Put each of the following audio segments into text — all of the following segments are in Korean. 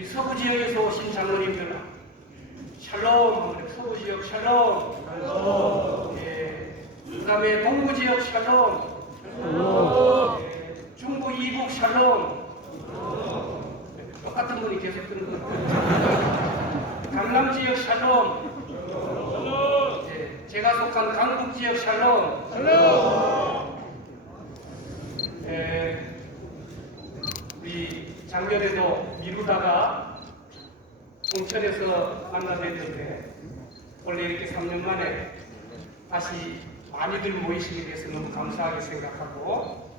우리 서부 지역에서 오신 장로님들 샬롬, 서부 지역 샬롬. 샬롬. 예. 그다음에 동부 지역 샬롬. 샬롬. 예. 중부 이북 샬롬. 샬롬. 똑같은 분이 계속 뜨는 거예요. 강남 지역 샬롬. 샬롬. 예. 제가 속한 강북 지역 샬롬. 샬롬. 예. 우리 작년에도 미루다가 홍천에서 만나뵀는데 원래 이렇게 3년 만에 다시 많이들 모이시게 돼서 너무 감사하게 생각하고,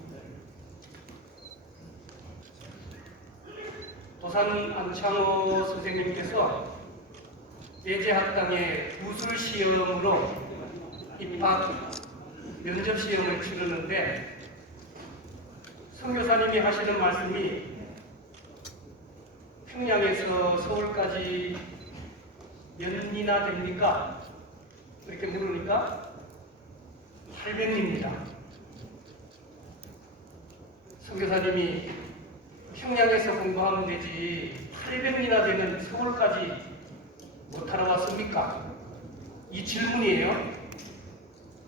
도산 안창호 선생님께서 예제학당의 구술시험으로 입학 면접시험을 치르는데 선교사님이 하시는 말씀이 평양에서 서울까지 몇 리나 됩니까? 이렇게 물으니까 800리입니다. 선교사님이 평양에서 공부하면 되지 800리나 되는 서울까지 못하러 왔습니까? 이 질문이에요.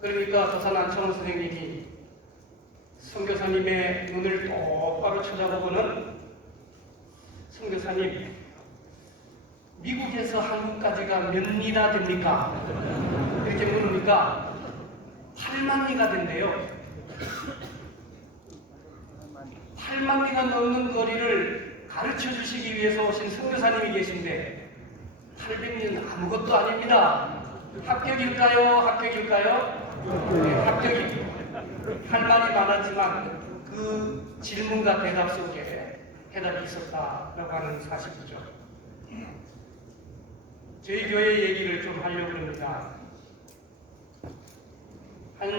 그러니까 도산 안창호 선생님이 선교사님의 눈을 똑바로 쳐다보고는, 선교사님, 미국에서 한국까지가 몇 리나 됩니까? 이렇게 물으니까 8만 리가 된대요. 8만 리가 넘는 거리를 가르쳐 주시기 위해서 오신 선교사님이 계신데 800리는 아무것도 아닙니다. 합격일까요? 합격일까요? 네, 합격입니다. 할 말이 많았지만 그 질문과 대답 속에 해답이 있었다라고 하는 사실이죠. 저희 교회 얘기를 좀 하려고 합니다. 한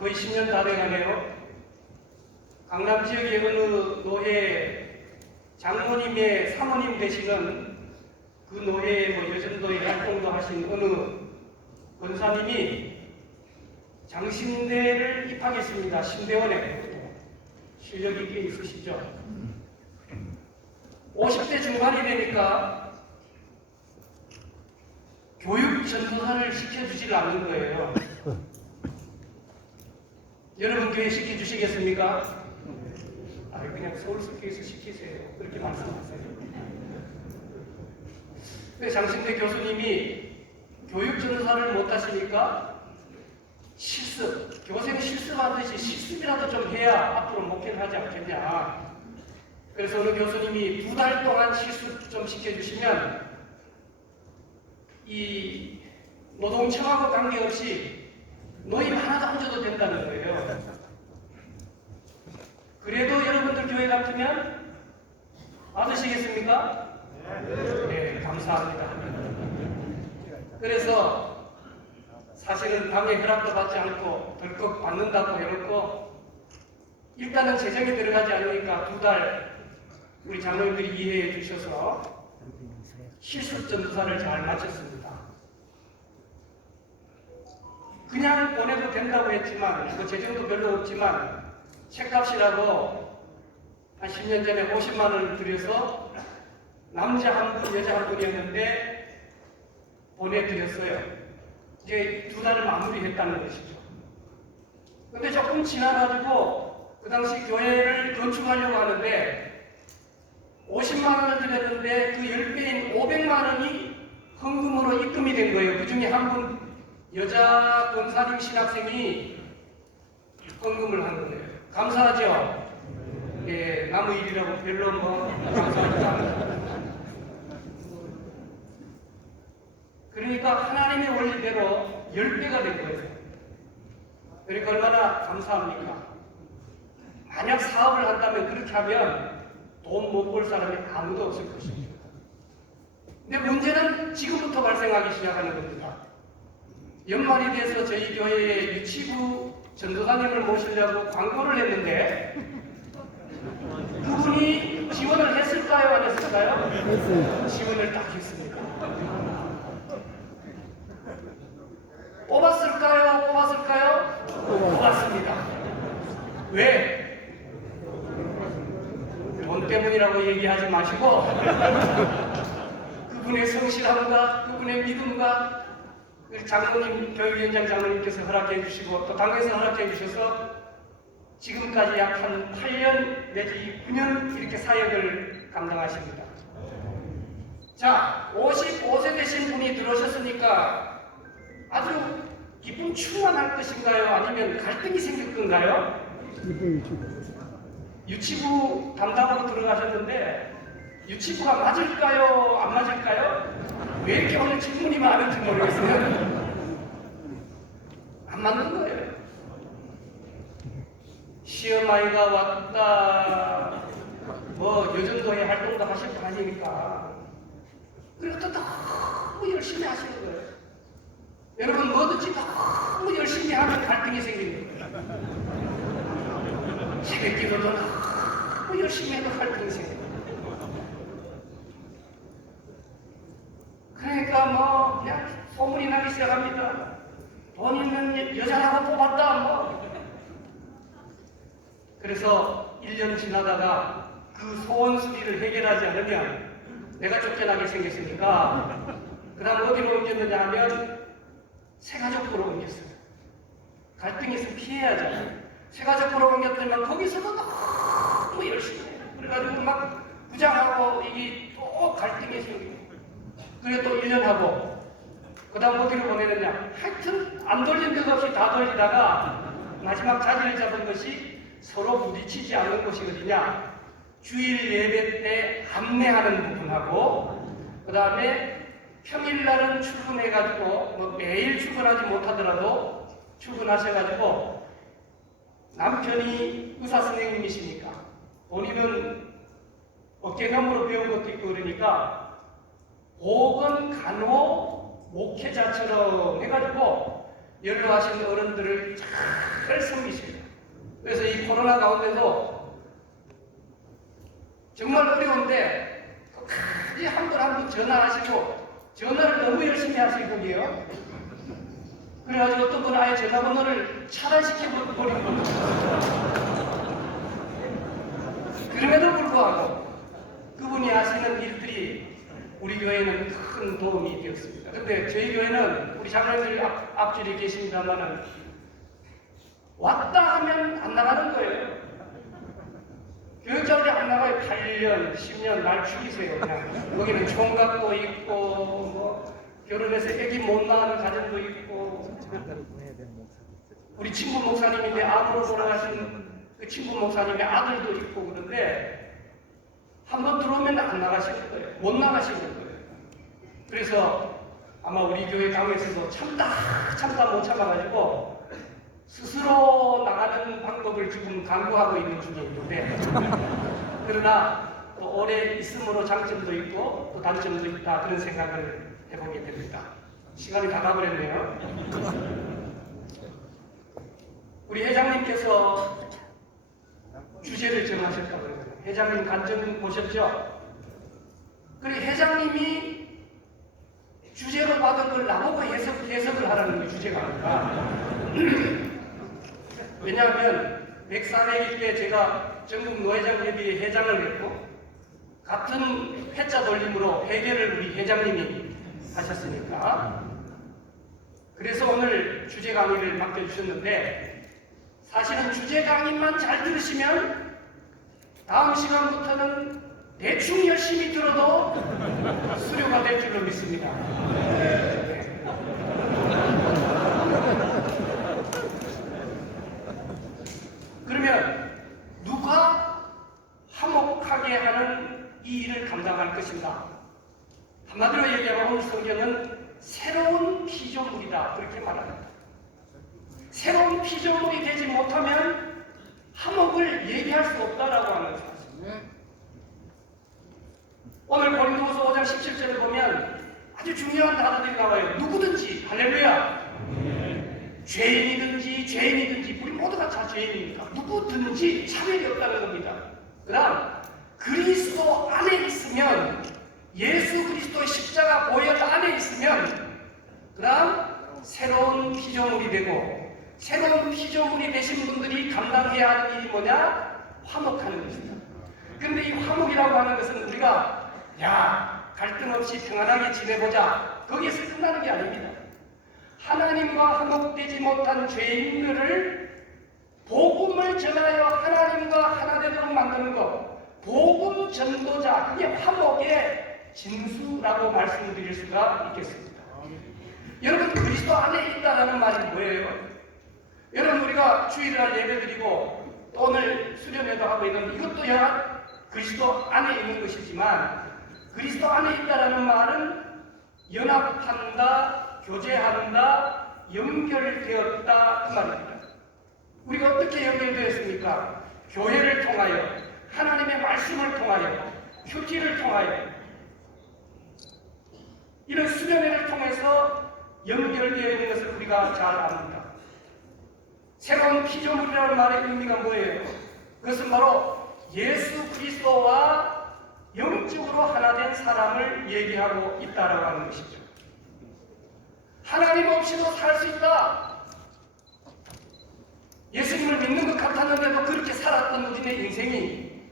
거의 10년 다 돼가네요. 강남 지역의 어느 노회 장로님의 사모님 되시는 그 노회의 여전도의 활동도 하신 어느 권사님이 장신대를 입학했습니다. 신대원에. 실력이 꽤 있으시죠? 50대 중반이 되니까 교육 전도사를 시켜주질 않는 거예요. 여러분 교회 시켜주시겠습니까? 그냥 서울숲교에서 시키세요. 그렇게 말씀하세요. 근데 장신대 교수님이 교육 전도사를 못하시니까 실습, 교생 실습하듯이 실습이라도 좀 해야 앞으로 목회를 하지 않겠냐. 그래서 어느 교수님이 2달 동안 실습 좀 시켜주시면 이 노동청하고 관계없이 노임 하나도 안 줘도 된다는 거예요. 그래도 여러분들 교회 같으면 받으시겠습니까? 네, 감사합니다. 그래서 사실은 당의 허락도 받지 않고 덜컥 받는다고 해놓고 일단은 재정이 들어가지 않으니까 2달 우리 장로님들이 이해해 주셔서 실습 전도사를 잘 마쳤습니다. 그냥 보내도 된다고 했지만 뭐 재정도 별로 없지만 책값이라고 한 10년 전에 50만 원을 들여서 남자 한 분, 여자 한 분이었는데 보내드렸어요. 이제 2달을 마무리했다는 것이죠. 근데 조금 지나가지고 그 당시 교회를 건축하려고 하는데 50만 원을 드렸는데 그 10배인 500만 원이 헌금으로 입금이 된 거예요. 그 중에 한 분 여자 권사님 신학생이 헌금을 한 거예요. 감사하죠? 예, 남의 일이라고 별로 뭐 감사하지 않아요. 그러니까 하나님의 원리대로 10배가 된 거예요. 그러니까 얼마나 감사합니까? 만약 사업을 한다면 그렇게 하면 돈 못 벌 사람이 아무도 없을 것입니다. 근데 문제는 지금부터 발생하기 시작하는 겁니다. 연말이 돼서 저희 교회에 유치부 전도사님을 모시려고 광고를 했는데 그분이 지원을 했을까요? 안 했을까요? 지원을 딱 했습니다. 뽑았을까요? 뽑았습니다. 왜? 돈 때문에 때문이라고 얘기하지 마시고 그분의 성실함과 그분의 믿음과 장로님, 교육위원장 장로님께서 허락해 주시고 또 당에서 허락해 주셔서 지금까지 약 한 8년 내지 9년 이렇게 사역을 감당하십니다. 자, 55세 되신 분이 들어오셨으니까 아주 기쁨 충만할 것인가요? 아니면 갈등이 생길 건가요? 유치부 담당으로 들어가셨는데 유치부가 맞을까요? 안 맞을까요? 왜 이렇게 오늘 질문이 많은지 모르겠어요. 안 맞는 거예요. 시어머니가 왔다, 뭐 요정도의 활동도 하실 거 아니니까 그리고 또 너무 열심히 하시는 거예요. 여러분 뭐든지 너무 열심히 하면 갈등이 생깁니다. 새벽기도도 너무 열심히 해도 갈등이 생깁니다. 그러니까 뭐 그냥 소문이 나기 시작합니다. 돈 있는 여자라고 뽑았다 뭐. 그래서 1년 지나다가 그 소원 수리를 해결하지 않으면 내가 쫓겨나게 생겼으니까 그 다음 어디로 옮겼느냐 하면 새가족부로 옮겼어요. 갈등이 있으면 피해야죠. 새가족부로 옮겼더니만 거기서도 너무 열심히 해요. 그래가지고 막 부장하고 이게 또 갈등이 생기고 그리고 또 1년 하고 그 다음 어디로 보내느냐. 하여튼 안 돌린 것 없이 다 돌리다가 마지막 자리를 잡은 것이 서로 부딪히지 않는 곳이 어디냐. 주일 예배 때 안내하는 부분하고 그 다음에 평일날은 출근해가지고 뭐 매일 출근하지 못하더라도 출근하셔가지고 남편이 의사 선생님이시니까 본인은 어깨감으로 배운 것도 있고 그러니까 보건 간호 목회자처럼 해가지고 연로하신 어른들을 잘 섬기십니다. 그래서 이 코로나 가운데도 정말 어려운데 끝까지 한 분 전화하시고 전화를 너무 열심히 하시고요. 그래가지고 어떤 분은 아예 전화번호를 차단시켜버린 거예요. 그럼에도 불구하고 그분이 하시는 일들이 우리 교회는 큰 도움이 되었습니다. 근데 저희 교회는 우리 장로님들 앞줄에 계십니다만은 왔다 하면 안 나가는 거예요. 교육자들이 안 나가요. 8년, 10년 날 죽이세요. 그냥 여기는 총 갖고 있고 뭐 결혼해서 애기 못 낳는 가정도 있고 우리 친구 목사님인데 암으로 돌아가신 그 친구 목사님의 아들도 있고 그런데 한번 들어오면 안 나가시는 거예요. 못 나가시는 거예요. 그래서 아마 우리 교회 당에서도 참다 못 참아가지고 스스로 나가는 방법을 지금 강구하고 있는 중에 있는데 그러나 또 오래 있음으로 장점도 있고 또 단점도 있다 그런 생각을 해보게 됩니다. 시간이 다 가버렸네요. 우리 회장님께서 주제를 정하셨다고 그래요. 회장님 간증 보셨죠? 그리고 회장님이 주제로 받은 걸 나보고 해석을 하라는 게 주제가 아니라 왜냐하면 104회기 때 제가 전국 노회장협의회 회장을 했고 같은 회자 돌림으로 회계를 우리 회장님이 하셨으니까 그래서 오늘 주제 강의를 맡겨주셨는데 사실은 주제 강의만 잘 들으시면 다음 시간부터는 대충 열심히 들어도 수료가 될 줄로 믿습니다. 그러면 누가 화목하게 하는 이 일을 감당할 것인가? 한마디로 얘기하면 오늘 성경은 새로운 피조물이다 그렇게 말합니다. 새로운 피조물이 되지 못하면 화목을 얘기할 수 없다라고 하는 사실. 오늘 고린도후서 5장 17절을 보면 아주 중요한 단어들이 나와요. 누구든지 할렐루야. 죄인이든지 우리 모두가 다 죄인입니다. 누구든지 차별이 없다는 겁니다. 그 다음 그리스도 안에 있으면 예수 그리스도의 십자가 보혈 안에 있으면 그 다음 새로운 피조물이 되고 새로운 피조물이 되신 분들이 감당해야 하는 일이 뭐냐? 화목하는 것입니다. 그런데 이 화목이라고 하는 것은 우리가 갈등 없이 평안하게 지내보자, 거기에서 끝나는 게 아닙니다. 하나님과 화목되지 못한 죄인들을 복음을 전하여 하나님과 하나 되도록 만드는 것, 복음 전도자, 그게 화목의 진수라고 말씀드릴 수가 있겠습니다. 여러분, 그리스도 안에 있다라는 말이 뭐예요? 여러분, 우리가 주일날 예배드리고 또 오늘 수련회도 하고 있는 이것도 역시 그리스도 안에 있는 것이지만, 그리스도 안에 있다라는 말은 연합한다, 교제한다, 연결되었다 그 말입니다. 우리가 어떻게 연결되었습니까? 교회를 통하여, 하나님의 말씀을 통하여, 휴지를 통하여, 이런 수련회를 통해서 연결되어 있는 것을 우리가 잘 압니다. 새로운 피조물이라는 말의 의미가 뭐예요? 그것은 바로 예수 그리스도와 영적으로 하나 된 사람을 얘기하고 있다라고 하는 것이죠. 하나님 없이도 살 수 있다. 예수님을 믿는 것 같았는데도 그렇게 살았던 우리의 인생이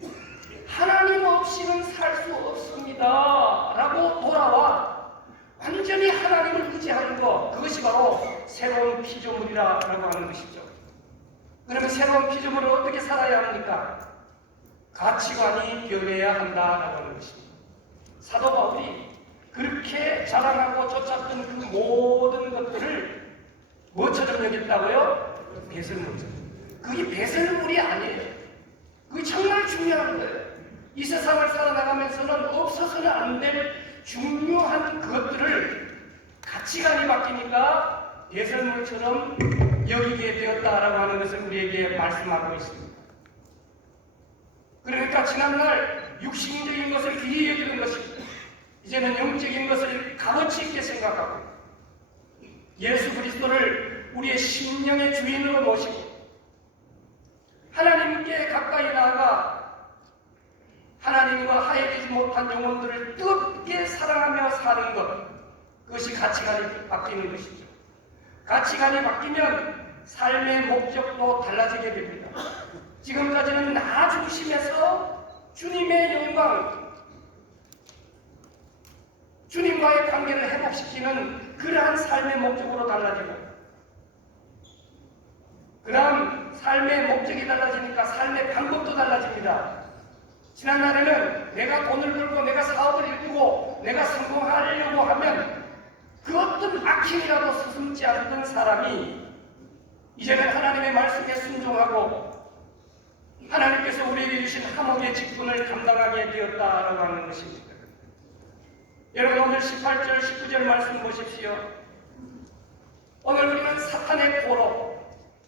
하나님 없이는 살 수 없습니다 라고 돌아와 완전히 하나님을 의지하는 것, 그것이 바로 새로운 피조물이라고 하는 것이죠. 그러면 새로운 피조물은 어떻게 살아야 합니까? 가치관이 변해야 한다라고 하는 것입니다. 사도 바울이 그렇게 자랑하고 쫓았던 그 모든 것들을 뭐처럼 여겼다고요? 배설물처럼. 그게 배설물이 아니에요. 그게 정말 중요한 거예요. 이 세상을 살아나가면서는 없어서는 안 될 중요한 것들을 가치관이 바뀌니까 배설물처럼 여기게 되었다라고 하는 것을 우리에게 말씀하고 있습니다. 그러니까 지난날 육신적인 것을 귀히 여기는 것입니다. 이제는 영적인 것을 값어치 있게 생각하고 예수 그리스도를 우리의 심령의 주인으로 모시고 하나님께 가까이 나아가 하나님과 하얘지지 못한 영혼들을 뜨겁게 사랑하며 사는 것, 그것이 가치관이 바뀌는 것이죠. 가치관이 바뀌면 삶의 목적도 달라지게 됩니다. 지금까지는 나 중심에서 주님의 영광, 주님과의 관계를 회복시키는 그러한 삶의 목적으로 달라지고, 그다음 삶의 목적이 달라지니까 삶의 방법도 달라집니다. 지난날에는 내가 돈을 벌고 내가 사업을 이루고 내가 성공하려고 하면 그 어떤 악행이라도 서슴지 않던 사람이 이제는 하나님의 말씀에 순종하고 하나님께서 우리에게 주신 화목의 직분을 감당하게 되었다라고 하는 것입니다. 여러분, 오늘 18절, 19절 말씀 보십시오. 오늘 우리는 사탄의 포로,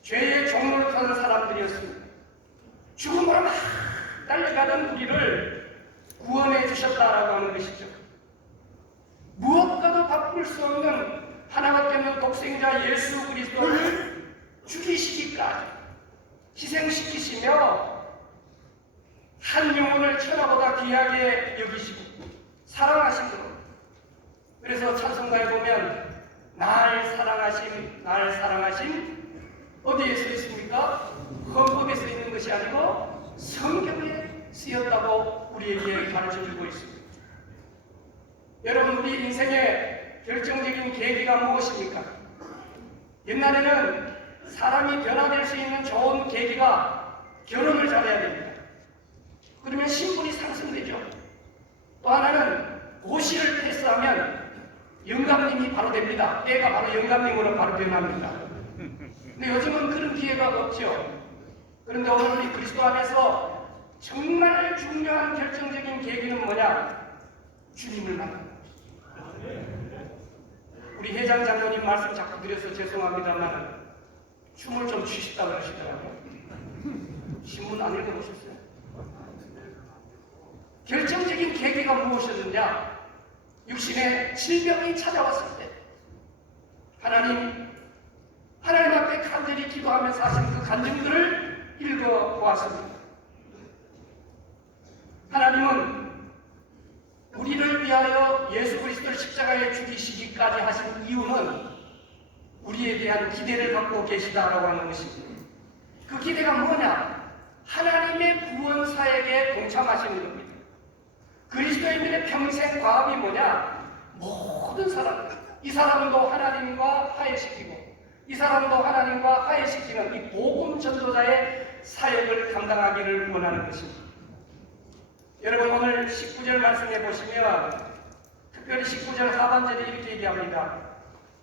죄의 종로를 타는 사람들이었습니다. 죽음으로 막 달려가던 우리를 구원해 주셨다라고 하는 것이죠. 무엇과도 바꿀 수 없는 하나밖에 없는 독생자 예수 그리스도를 죽이시기까지 희생시키시며 한 영혼을 천하보다 귀하게 여기시고 사랑하시도록. 그래서 찬송가에 보면 날 사랑하심, 날 사랑하심, 어디에 서 있습니까? 헌법에 서 있는 것이 아니고 성경에 쓰였다고 우리에게 가르쳐주고 있습니다. 여러분, 우리 인생의 결정적인 계기가 무엇입니까? 옛날에는 사람이 변화될 수 있는 좋은 계기가 결혼을 잘해야 됩니다. 그러면 신분이 상승되죠. 또 하나는 고시를 패스하면 영감님이 바로 됩니다. 애가 바로 영감님으로 바로 변합니다. 근데 요즘은 그런 기회가 없죠. 그런데 오늘 우리 그리스도 안에서 정말 중요한 결정적인 계기는 뭐냐? 주님을 만나는 것이죠. 우리 회장 장로님 말씀 자꾸 드려서 죄송합니다만 춤을 좀 추시다고 하시더라고요. 신문 안 읽어보셨어요? 결정적인 계기가 무엇이었느냐? 육신의 질병이 찾아왔을 때 하나님 앞에 간절히 기도하면서 하신 그 간증들을 읽어보았습니다. 하나님은 우리를 위하여 예수 그리스도를 십자가에 죽이시기까지 하신 이유는 우리에 대한 기대를 갖고 계시다라고 하는 것입니다. 그 기대가 뭐냐? 하나님의 구원 사역에 동참하시는 겁니다. 그리스도인들의 평생 과업이 뭐냐? 모든 사람, 이 사람도 하나님과 화해시키고 이 사람도 하나님과 화해시키는 이 복음 전도자의 사역을 감당하기를 원하는 것입니다. 여러분, 오늘 19절 말씀해 보시면 특별히 19절 하반절에 이렇게 얘기합니다.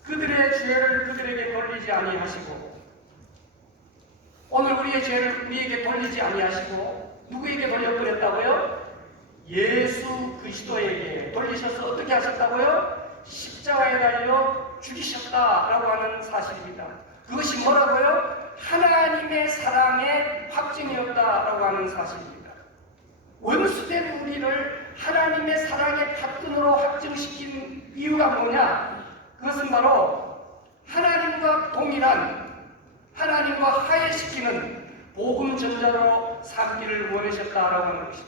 그들의 죄를 그들에게 돌리지 아니하시고, 오늘 우리의 죄를 우리에게 돌리지 아니하시고 누구에게 돌려버렸다고요? 예수 그리스도에게 돌리셔서 어떻게 하셨다고요? 십자가에 달려 죽이셨다라고 하는 사실입니다. 그것이 뭐라고요? 하나님의 사랑의 확증이었다라고 하는 사실입니다. 원수된 우리를 하나님의 사랑의 파트너로 확증시킨 이유가 뭐냐? 그것은 바로 하나님과 동일한, 하나님과 화해시키는 복음 전자로 삼기를 원하셨다라고 하는 것이죠.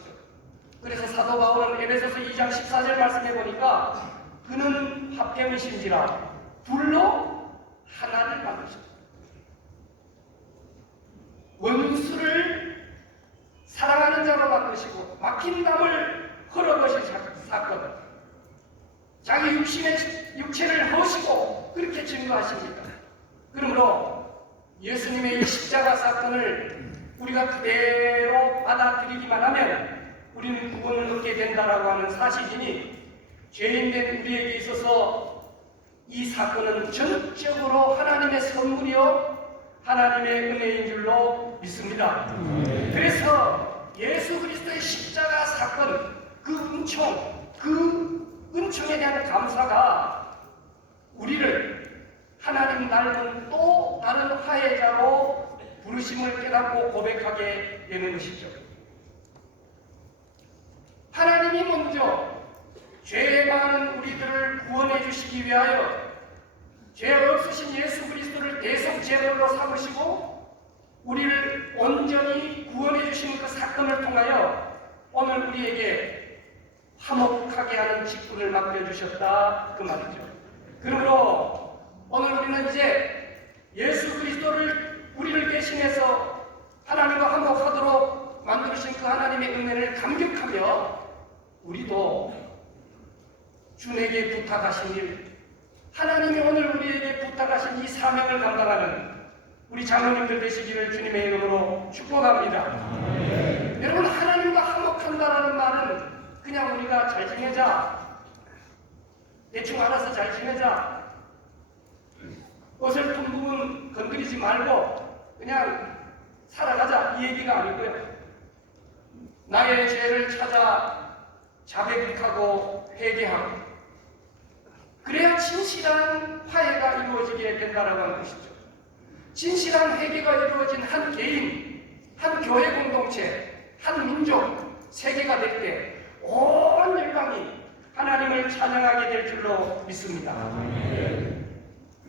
그래서 사도 바울은 에베소서 2장 14절 말씀해 보니까 그는 합병이신지라 불로 하나를 만드셨다. 원수를 사랑하는 자로 만드시고 막힌 담을 헐어버신 사건, 자기 육체를 허시고 그렇게 증거하십니다. 그러므로 예수님의 이 십자가 사건을 우리가 그대로 받아들이기만 하면 우리는 구원을 얻게 된다라고 하는 사실이니, 죄인된 우리에게 있어서 이 사건은 전적으로 하나님의 선물이요 하나님의 은혜인 줄로 믿습니다. 그래서 예수 그리스도의 십자가 사건, 그 은총에 대한 감사가 우리를 하나님 닮은 또 다른 화해자로 부르심을 깨닫고 고백하게 되는 것이죠. 하나님이 먼저 죄 많은 우리들을 구원해 주시기 위하여 죄 없으신 예수 그리스도를 대속제물로 삼으시고 우리를 온전히 구원해 주시는 그 사건을 통하여 오늘 우리에게 화목하게 하는 직분을 맡겨주셨다 그 말이죠. 그러므로 오늘 우리는 이제 예수 그리스도를 우리를 대신해서 하나님과 화목하도록 만드신 그 하나님의 은혜를 감격하며 우리도 주에게 부탁하신 일, 하나님이 오늘 우리에게 부탁하신 이 사명을 감당하는 우리 장로님들 되시기를 주님의 이름으로 축복합니다. 여러분, 하나님과 화목한다라는 말은 그냥 우리가 잘 지내자, 대충 알아서 잘 지내자, 어설픈 부분 건드리지 말고 그냥 살아가자, 이 얘기가 아니고요. 나의 죄를 찾아 자백하고 회개하고 그래야 진실한 화해가 이루어지게 된다라고 하는 것이죠. 진실한 회개가 이루어진 한 개인, 한 교회 공동체, 한 민족, 세계가 될 때 온 열방이 하나님을 찬양하게 될 줄로 믿습니다.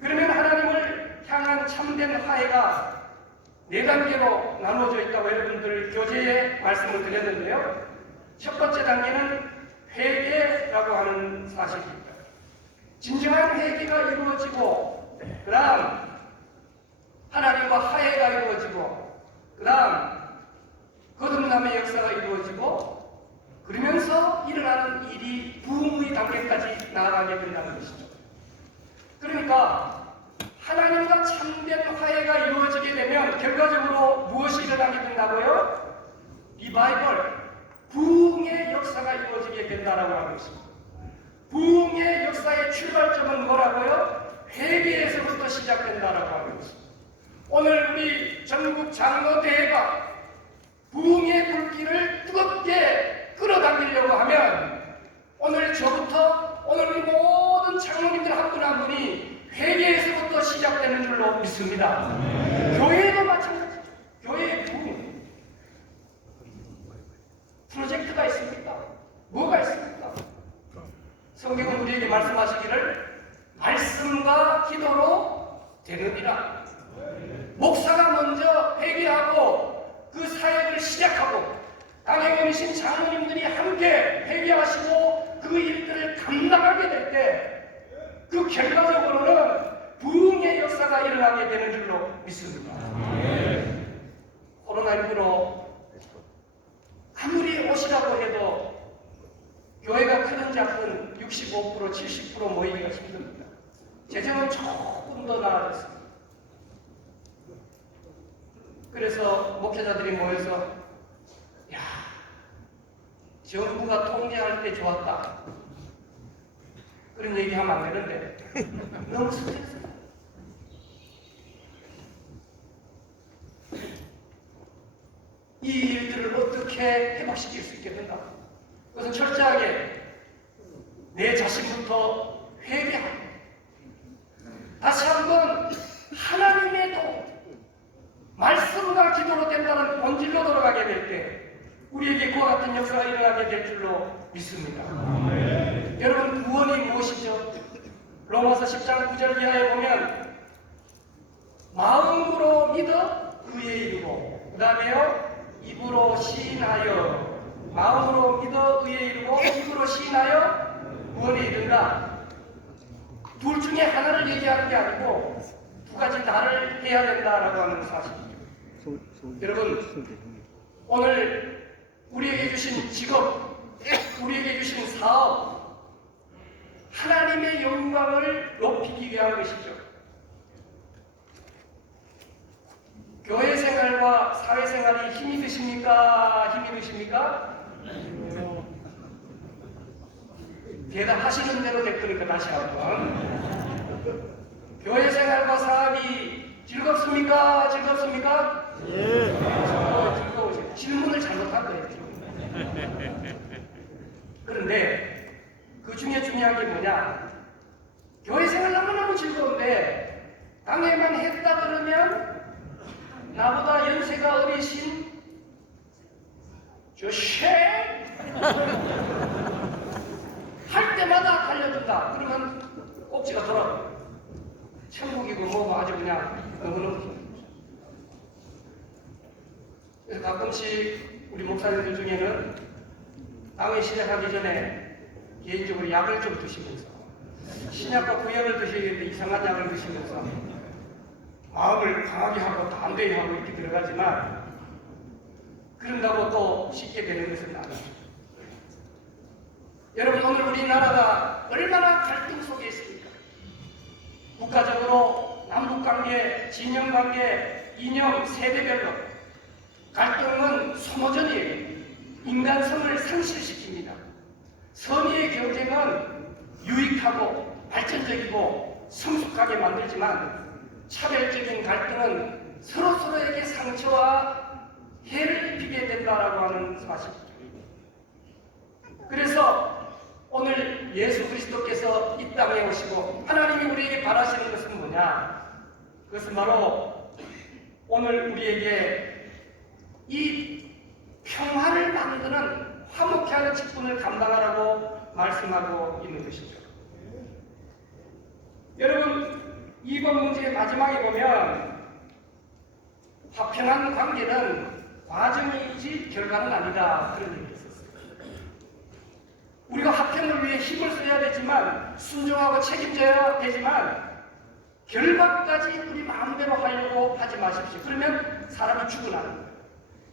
그러면 하나님을 향한 참된 화해가 네 단계로 나누어져 있다고 여러분들 교재에 말씀을 드렸는데요. 첫 번째 단계는 회개라고 하는 사실입니다. 진정한 회개가 이루어지고, 그 다음 하나님과 화해가 이루어지고, 그 다음 거듭남의 역사가 이루어지고, 그러면서 일어나는 일이 부흥의 단계까지 나아가게 된다는 것이죠. 그러니까 하나님과 참된 화해가 이루어지게 되면 결과적으로 무엇이 일어나게 된다고요? 리바이벌, 부흥의 역사가 이루어지게 된다라고 하는 것입니다. 부흥의 역사의 출발점은 뭐라고요? 회개에서부터 시작된다라고 하는 것입니다. 오늘 우리 전국 장로대회가 부흥의 불길을 뜨겁게 끌어당기려고 하면 오늘 저부터 오늘 우리 모든 장로님들 한 분 한 분이 회개에서부터 시작되는 줄로 믿습니다. 교회도 마찬가지죠. 교회의 부흥 프로젝트가 있습니까? 뭐가 있습니까? 성경은 우리에게 말씀하시기를 말씀과 기도로 되느니라. 목사가 먼저 회개하고 그 사역을 시작하고 땅에 계신 장로님들이 함께 회개하시고 그 일들을 감당하게 될 때 그 결과적으로는 부흥의 역사가 일어나게 되는 줄로 믿습니다. 코로나19로 오시라고 해도 교회가 크든 작든 65% 70% 모이기가 힘듭니다. 재정은 조금 더 나아졌습니다. 그래서 목회자들이 모여서 야, 정부가 통제할 때 좋았다. 그런 얘기하면 안 되는데 너무 스트레스. 이 일들을 어떻게 회복시킬 수 있겠는가? 그것은 철저하게 내 자신부터 회개하고 다시 한번 하나님의 도 말씀과 기도로 된다는 본질로 돌아가게 될 때 우리에게 그와 같은 역사가 일어나게 될 줄로 믿습니다. 여러분, 구원이 무엇이죠? 로마서 10장 9절 이하에 보면 마음으로 믿어 그에 이르고 그 다음에요 입으로 시인하여 마음으로 믿어 의에 이르고 입으로 시인하여 구원에 이른다. 둘 중에 하나를 얘기하는 게 아니고 두 가지 다를 해야 된다라고 하는 사실이죠. 여러분, 오늘 우리에게 주신 직업, 우리에게 주신 사업, 하나님의 영광을 높이기 위한 것이죠. 교회 생활과 사회 생활이 힘이 드십니까? 힘이 드십니까? 대답하시는 대로 될 거니까 다시 한번. 교회 생활과 사업이 즐겁습니까? 즐겁습니까? 예. 즐거우세요. 질문을 잘못한 거예요. 그런데 그 중에 중요한 게 뭐냐? 교회 생활 너무너무 즐거운데 당에만 했다 그러면 나보다 연세가 어리신 할 때마다 달려든다. 그러면 꼭지가 돌아. 천국이고 뭐고 아주 그냥 너무너무. 그래서 가끔씩 우리 목사님들 중에는 당회 시작하기 전에 개인적으로 약을 좀 드시면서 신약과 구약을 드시는데 이상한 약을 드시면서 마음을 강하게 하고 담대히 하고 이렇게 들어가지만 그런다고 또 쉽게 되는 것은 아니죠. 여러분, 오늘 우리나라가 얼마나 갈등 속에 있습니까? 국가적으로 남북관계, 진영관계, 이념, 세대별로 갈등은 소모전이에요. 인간성을 상실시킵니다. 선의의 경쟁은 유익하고 발전적이고 성숙하게 만들지만 차별적인 갈등은 서로서로에게 상처와 해를 입히게 된다라고 하는 사실이죠. 그래서 오늘 예수 그리스도께서 이 땅에 오시고 하나님이 우리에게 바라시는 것은 뭐냐? 그것은 바로 오늘 우리에게 이 평화를 만드는 화목케 하는 직분을 감당하라고 말씀하고 있는 것이죠. 여러분, 이번 문제의 마지막에 보면 화평한 관계는 과정이지 결과는 아니다. 그런 얘기가 있었어요. 우리가 화평을 위해 힘을 써야 되지만 순종하고 책임져야 되지만 결과까지 우리 마음대로 하려고 하지 마십시오. 그러면 사람이 죽어나는 거예요.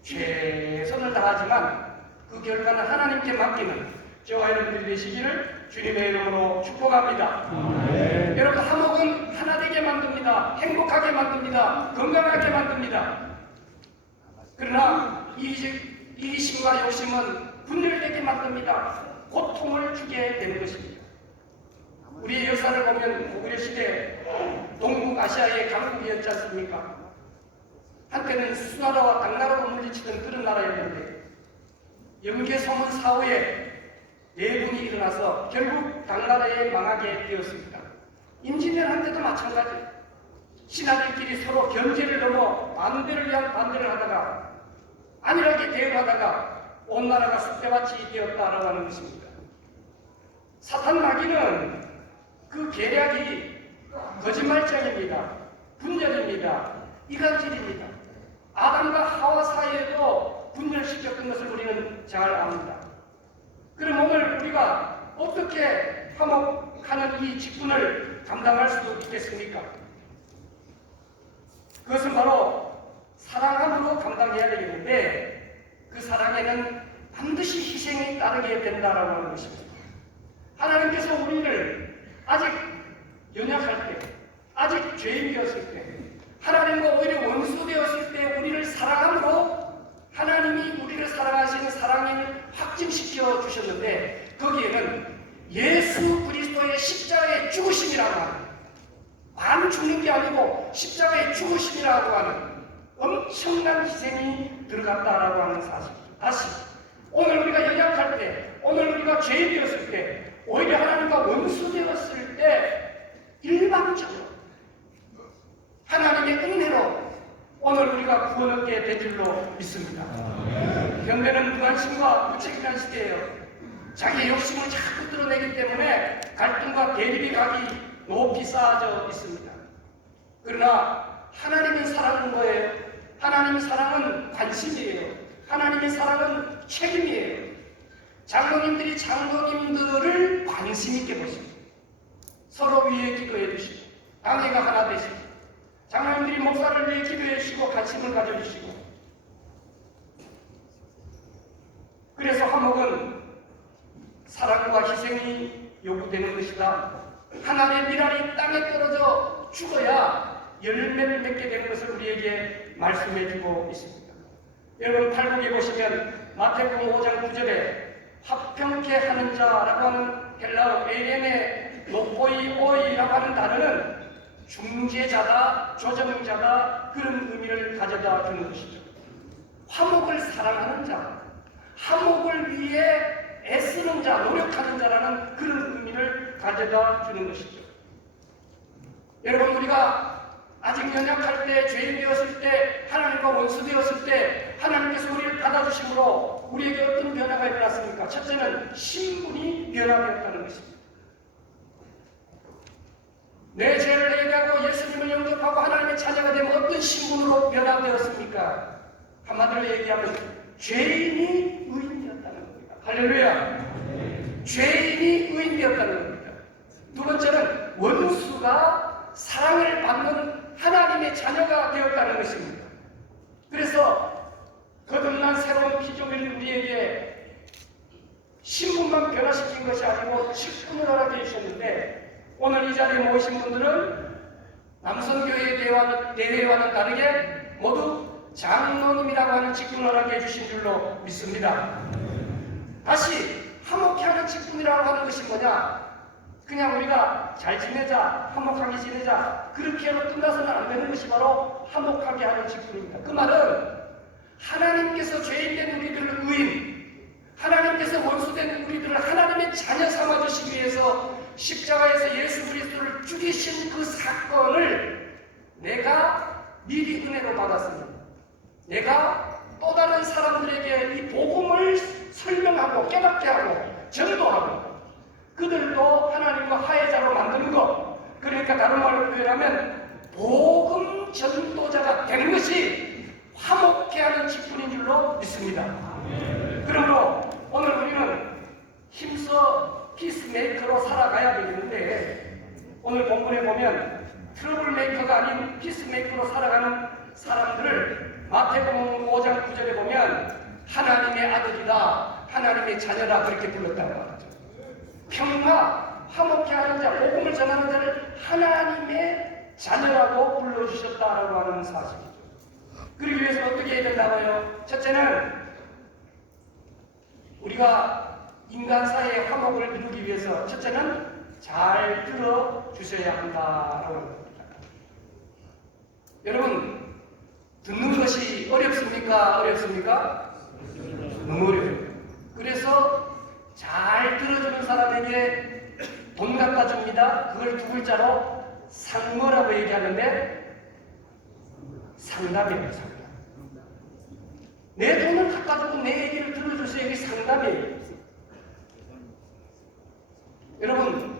최선을 다하지만 그 결과는 하나님께 맡기는 저와 여러분들이 되시기를 주님의 이름으로 축복합니다. 네. 여러분, 화목은 하나 되게 만듭니다. 행복하게 만듭니다. 건강하게 만듭니다. 그러나 이심과 욕심은 분열되게 만듭니다. 고통을 주게 되는 것입니다. 우리의 역사를 보면 고구려 시대 동북아시아의 강국이었지 않습니까? 한때는 수나라와 당나라로 물리치던 그런 나라였는데 영계성은 사후에 내분이 일어나서 결국 당나라에 망하게 되었습니다. 임진왜란때도 마찬가지예요. 신하들끼리 서로 견제를 넘어 반대를 위한 반대를 하다가 안일하게 대응하다가 온 나라가 쑥대밭이 되었다라고 하는 것입니다. 사탄 마귀는 그 계략이 거짓말장입니다. 분열입니다. 이간질입니다. 아담과 하와 사이에도 분열시켰던 것을 우리는 잘 압니다. 그럼 오늘 우리가 어떻게 화목하는 이 직분을 감당할 수 있겠습니까? 그것은 바로 사랑함으로 감당해야 되겠는데 그 사랑에는 반드시 희생이 따르게 된다라고 하는 것입니다. 하나님께서 우리를 아직 연약할 때, 아직 죄인 되었을 때, 하나님과 오히려 원수 되었을 때 우리를 사랑함으로 하나님이 우리를 사랑하시는 사랑을 확증시켜 주셨는데, 거기에는 예수 그리스도의 십자가의 죽으심이라고 하는, 안 죽는 게 아니고 십자가의 죽으심이라고 하는 엄청난 희생이 들어갔다라고 하는 사실. 다시 오늘 우리가 연약할 때, 오늘 우리가 죄인 되었을 때, 오히려 하나님과 원수 되었을 때 일방적으로 하나님의 은혜로 오늘 우리가 구원 얻게 된 줄로 믿습니다. 현대는 무관심과 무책임한 시대예요. 자기의 욕심을 자꾸 드러내기 때문에 갈등과 대립이 각이 높이 쌓아져 있습니다. 그러나 하나님의 사랑은 뭐예요? 하나님의 사랑은 관심이에요. 하나님의 사랑은 책임이에요. 장로님들이 장로님들을 관심 있게 보시고 서로 위해 기도해 주시고 당회가 하나 되시고 장로님들이 목사를 위해 기도해 주시고 관심을 가져주시고, 그래서 화목은 사랑과 희생이 요구되는 것이다. 하나님의 미랄이 땅에 떨어져 죽어야 열매를 맺게 되는 것을 우리에게 말씀해 주고 있습니다. 여러분 팔복에 보시면 마태복음 5장 9절에 화평케 하는 자라고 하는 헬라어 에이레네 노포이오이라고 하는 단어는 중재자다, 조정자다, 그런 의미를 가져다 주는 것이죠. 화목을 사랑하는 자, 화목을 위해 애쓰는 자, 노력하는 자라는 그런 의미를 가져다 주는 것이죠. 여러분 우리가 아직 연약할 때, 죄인 되었을 때, 하나님과 원수 되었을 때 하나님께서 우리를 받아주심으로 우리에게 어떤 변화가 일어났습니까? 첫째는 신분이 변화되었다는 것입니다. 내 죄를 회개하고 예수님을 영접하고 하나님의 자녀가 되면 어떤 신분으로 변화되었습니까? 한마디로 얘기하면 죄인이 의인되었다는 겁니다. 할렐루야! 죄인이 의인되었다는 겁니다. 두 번째는 원수가 사랑을 받는 하나님의 자녀가 되었다는 것입니다. 그래서 거듭난 새로운 피조물인 우리에게 신분만 변화시킨 것이 아니고 직분을 허락해 주셨는데, 오늘 이 자리에 모이신 분들은 남성교회의 대회와는 다르게 모두 장로님이라고 하는 직분을 허락해 주신 줄로 믿습니다. 다시 화목케 하는 직분이라고 하는 것이 뭐냐? 그냥 우리가 잘 지내자, 화목하게 지내자, 그렇게 해서 끝나서는 안 되는 것이 바로 화목하게 하는 직분입니다. 그 말은 하나님께서 죄인된 우리들을 의인, 하나님께서 원수된 우리들을 하나님의 자녀 삼아주시기 위해서 십자가에서 예수 그리스도를 죽이신 그 사건을 내가 미리 은혜로 받았습니다. 내가 또 다른 사람들에게 이 복음을 설명하고 깨닫게 하고 전도하고 그들도 하나님과 화해자로 만드는 것, 그러니까 다른 말로 표현하면 복음 전도자가 되는 것이 화목케 하는 직분인 줄로 믿습니다. 그러므로 오늘 우리는 힘써 피스메이커로 살아가야 되는데, 오늘 본문에 보면 트러블 메이커가 아닌 피스메이커로 살아가는 사람들을 마태복음 5장 9절에 보면 하나님의 아들이다, 하나님의 자녀다, 그렇게 불렀다고 하죠. 평화, 화목케 하는 자, 복음을 전하는 자를 하나님의 자녀라고 불러주셨다라고 하는 사실이죠. 그러기 위해서 어떻게 해야 된다고요? 첫째는 우리가 인간 사이의 화목을 이루기 위해서 첫째는 잘 들어주셔야 한다라고 합니다. 여러분, 듣는 것이 어렵습니까? 어렵습니까? 너무 어려워요. 그래서 잘 들어주는 사람에게 돈 갖다 줍니다. 그걸 두 글자로 상모라고 얘기하는데 상담이에요. 상담. 내 돈을 갖다 주고 내 얘기를 들어주세요. 이게 상담이에요. 여러분,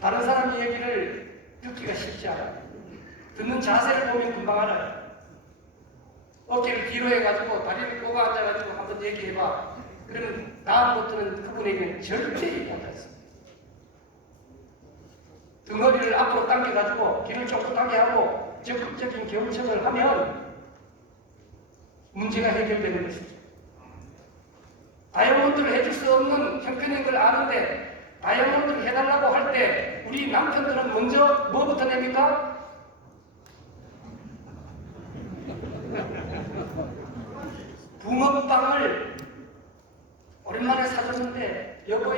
다른 사람 얘기를 듣기가 쉽지 않아요. 듣는 자세를 보면 금방 알아요. 어깨를 뒤로 해가지고 다리를 꼽아 앉아가지고 한번 얘기해봐. 그러면 다음부터는 그분에게는 절대 얘기하지 않습니다. 등허리를 앞으로 당겨가지고 귀를 쫑긋하게 하고 적극적인 경청을 하면 문제가 해결되는 것이죠. 다이아몬드를 해줄 수 없는 형편인 걸 아는데 다이아몬드를 해달라고 할 때 우리 남편들은 먼저 뭐부터 냅니까? 붕어빵을 오랜만에 사줬는데 여보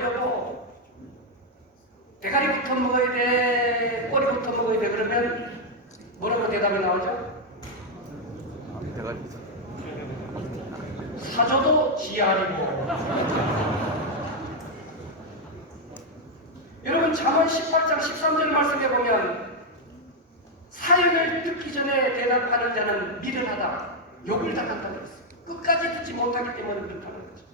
대가리부터 먹어야 돼 꼬리부터 먹어야 돼 그러면 뭐라고 대답이 나오죠? 대가리부터. 사줘도 지알이고. 여러분 잠언 18장 13절 말씀에 보면 사연을 듣기 전에 대답하는 자는 미련하다 욕을 당한다고 했어요. 끝까지 듣지 못하기 때문에 그렇다는 거죠.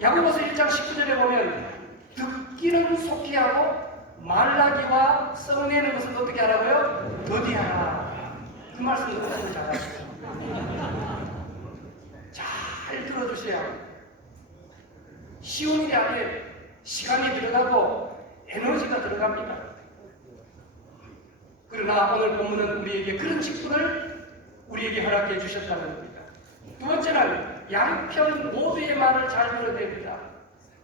야고보서 1장 19절에 보면 듣기는 속히 하고 말하기와 썩내는 것은 어떻게 하라고요? 더디하라. 그 말씀을 너무 잘 하시죠. 잘 들어주셔야 합니다. 쉬운 일이 아니에요. 시간이 들어가고 에너지가 들어갑니다. 그러나 오늘 본문은 우리에게 그런 직분을 우리에게 허락해 주셨다는 겁니다. 두 번째는 양편 모두의 말을 잘 들어야 됩니다.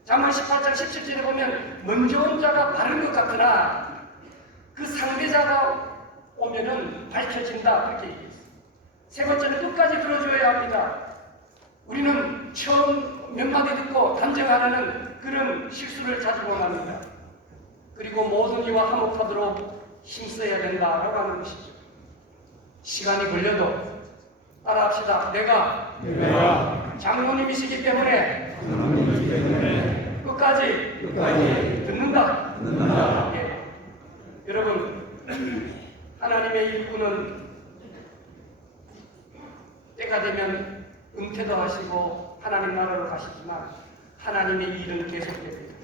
잠언 18장 17절에 보면 먼저 온 자가 바른 것 같으나 그 상대자가 오면은 밝혀진다 그렇게 얘기했어요. 세 번째는 끝까지 들어줘야 합니다. 우리는 처음 몇 마디 듣고 단정하려는 그런 실수를 자주 범합니다. 그리고 모든 이와 화목하도록 힘써야 된다라고 하는 것이죠. 시간이 걸려도 따라합시다. 내가 장로님이시기 때문에 끝까지 듣는다. 예. 여러분 하나님의 일꾼은 때가 되면 은퇴도 하시고 하나님 나라로 가시지만 하나님의 일은 계속됩니다.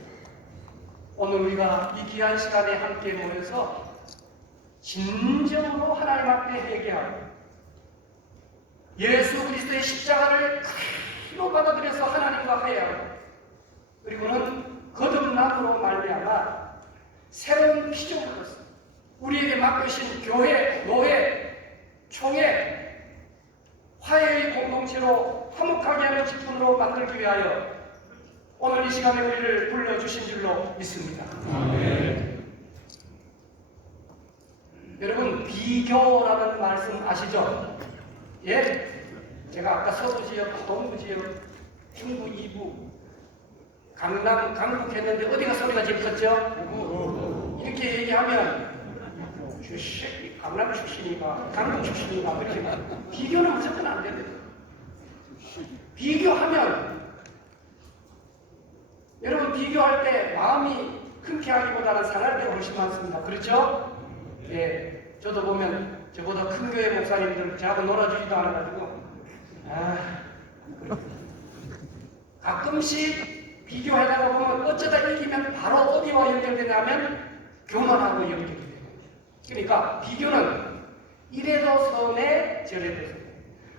오늘 우리가 이 귀한 시간에 함께 모여서 진정으로 하나님 앞에 회개하고 예수 그리스도의 십자가를 크로 받아들여서 하나님과 화해하고 그리고는 거듭남으로 말미암아 새로운 피조물로서 우리에게 맡기신 교회, 노회, 총회 화해의 공동체로 화목하게 하는 직분으로 만들기 위하여 오늘 이 시간에 우리를 불러주신 줄로 믿습니다. 아멘. 여러분 비교라는 말씀 아시죠? 예? 제가 아까 서부지역, 동부지역, 중부 2부 강남, 강북 했는데 어디가 소리가 제일 컸죠? 이렇게 얘기하면 저 새끼 강남 출신이가 강북 출신이가 그렇게 비교는 무조건 안 됩니다. 비교하면 여러분 비교할 때 마음이 흔쾌하기보다는 상할 때가 훨씬 많습니다. 그렇죠? 예, 저도 보면 저보다 큰 교회 목사님들 저하고 놀아주지도 않아가지고 가끔씩 비교하다가 보면 어쩌다 이기면 바로 어디와 연결되냐면 교만하고 연결이 돼요. 그러니까 비교는 이래도 선해 저래도 선해.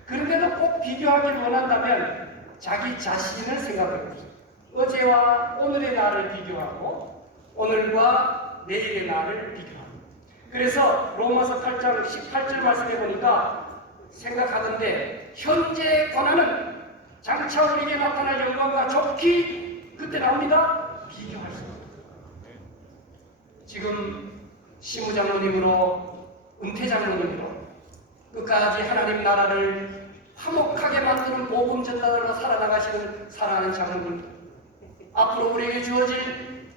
그런데도 꼭 비교하길 원한다면 자기 자신을 생각해보세요. 어제와 오늘의 나를 비교하고 오늘과 내일의 나를 비교하고 그래서 로마서 8장 18절 말씀해 보니까 생각하던데 현재의 권한은 장차 우리에게 나타날 영광과 좋기 그때 나옵니다. 비교할 수 없다. 지금 시무장로님으로 은퇴장로님으로 끝까지 하나님 나라를 화목하게 만드는 복음 전달자로 살아나가시는 사랑하는 장로님 앞으로 우리에게 주어질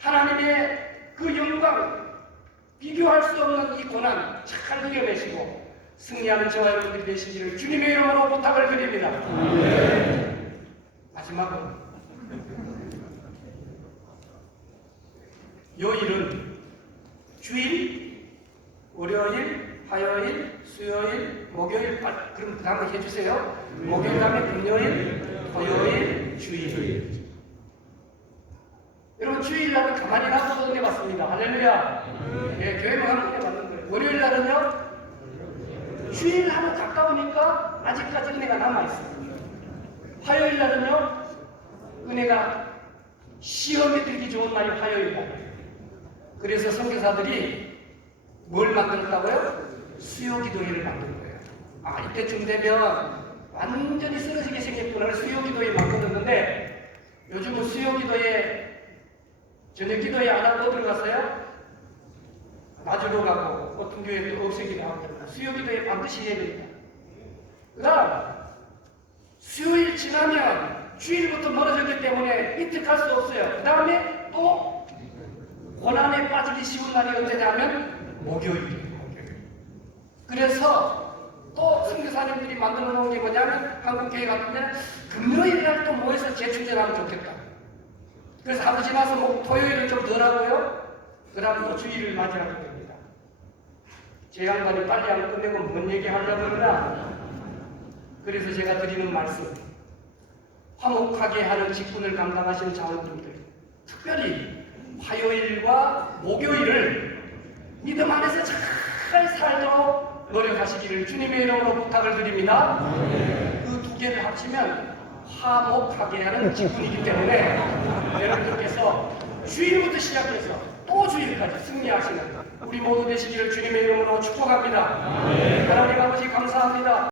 하나님의 그 영광 비교할 수 없는 이 고난 잘 이겨내시고 승리하는 저와 여러분들이 되시기를 주님의 이름으로 부탁을 드립니다. 마지막으로 요일은 주일, 월요일, 화요일, 수요일, 목요일, 그럼 그 다음에 해주세요. 목요일 다음에 금요일, 토요일, 주일. 여러분 주일 날은 가만히 놔둬도 은혜 받습니다. 할렐루야. 예, 교회만 가면 은혜 받는 거예요. 월요일 날은요 주일하고 가까우니까 아직까지 은혜가 남아있어요. 화요일 날은요 은혜가 시험에 들기 좋은 날이 화요일 날. 그래서 선교사들이 뭘 만들었다고요? 수요기도회를 만든 거예요. 이때쯤 되면 완전히 쓰러지게 생긴 분을 수요기도에 만들었는데 요즘은 수요기도에 저녁 기도에 안 하고 어디로 갔어요? 나주로 가고 어떤 교회도 없애기도 하고 수요기도에 반드시 해야 됩니다. 그 다음 수요일 지나면 주일부터 멀어졌기 때문에 이틀 갈 수 없어요. 그 다음에 또 고난에 빠지기 쉬운 날이 언제냐면 목요일이에요. 그래서 또 선교사님들이 만들어 놓은 게 뭐냐면 한국교회 같은 데는 금요일 날 또 모여서 재충전하면 좋겠다. 그래서 하루 지나서 토요일은 좀 덜 하고요. 그 다음 또 주일을 맞이하게 됩니다. 제 양반이 빨리 안 끝내고 뭔 얘기 하려고 그러나 그래서 제가 드리는 말씀 화목하게 하는 직분을 감당하시는 자원분들 특별히 화요일과 목요일을 믿음 안에서 잘 살도록 노력하시기를 주님의 이름으로 부탁을 드립니다. 그 두 개를 합치면 화목하게 하는 직분이기 때문에 여러분들께서 주일부터 시작해서 또 주일까지 승리하시는 우리 모두 되시기를 주님의 이름으로 축복합니다. 하나님 아버지 감사합니다.